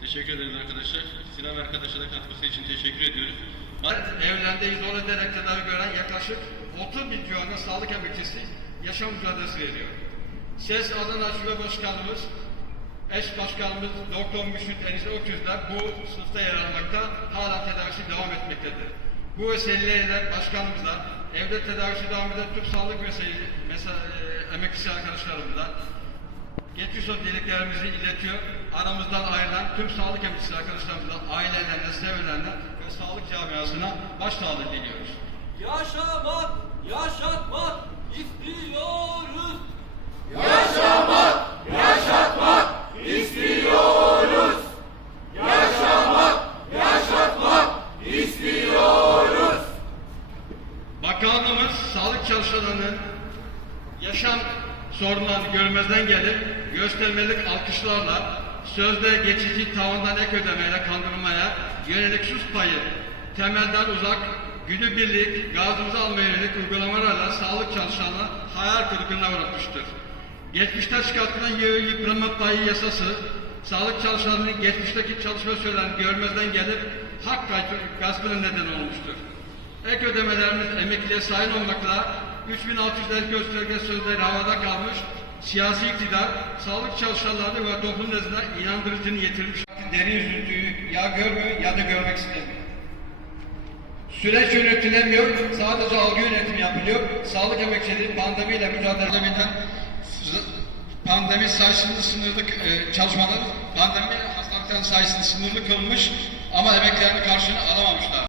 Teşekkür ederiz arkadaşlar. Sinan arkadaşa da katkısı için teşekkür ediyoruz. Evlerde izole ederek tedavi gören yaklaşık 30 bin civarında sağlık emekçisi yaşam mücadelesi veriyor. SES Adana Şube Başkanımız, eş başkanımız Doktor Müşrit Enis Öküzler bu sınıfta yer almakta hala tedavisi devam etmektedir. Bu vesileyle başkanımıza, evde tedavisi devam eden tüm sağlık mesele, mesela, e, emekçisi arkadaşlarımıza geçmiş olsun dileklerimizi iletiyor. Aramızdan ayrılan tüm sağlık emekçisi arkadaşlarımıza, ailelerine, sevenlerine ve sağlık camiasına başsağlığı diliyoruz. Yaşamak, yaşatmak sağlık çalışanlarının yaşam sorunlarını görmezden gelip göstermelik alkışlarla sözde geçici tavandan ek ödemeyle kandırmaya yönelik sus payı temelden uzak günübirlik gazımızı almaya yönelik uygulamalarla sağlık çalışanlarını hayal kırıklığına uğratmıştır. Geçmişte çıkartılan yıpranma payı yasası sağlık çalışanlarının geçmişteki çalışma sürelerini görmezden gelip hak gaspı- gaspına neden olmuştur. Ek ödemelerimiz emekliye sahip olmakla 3600 gösterge sözleri havada kalmış, siyasi iktidar, sağlık çalışanları ve toplum nezdinde inandırıcını yitirmiş. Derin üzüntüyü ya görmüyor ya da görmek istemiyor. Süreç yönetilemiyor, sadece algı yönetimi yapılıyor. Sağlık emekçileri pandemiyle mücadele eden pandemi sayısını sınırlı e, çalışmalar, pandemi hastalıkların sayısını sınırlı kılmış ama emeklerini karşılığını alamamışlar.